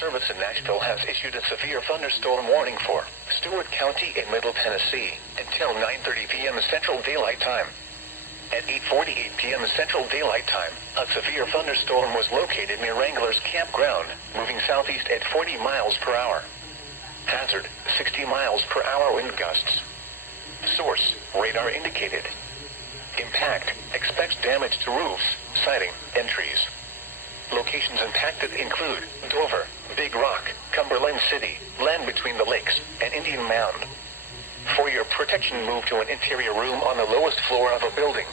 Service in Nashville has issued a severe thunderstorm warning for Stewart County in Middle Tennessee until 9:30 p.m. Central Daylight Time. At 8:48 p.m. Central Daylight Time, a severe thunderstorm was located near Wrangler's Campground, moving southeast at 40 miles per hour. Hazard, 60 miles per hour wind gusts. Source, radar indicated. Impact, expects damage to roofs, siding, and trees. Locations impacted include Dover, Big Rock, Cumberland City, land between the lakes, and Indian Mound. For your protection, move to an interior room on the lowest floor of a building.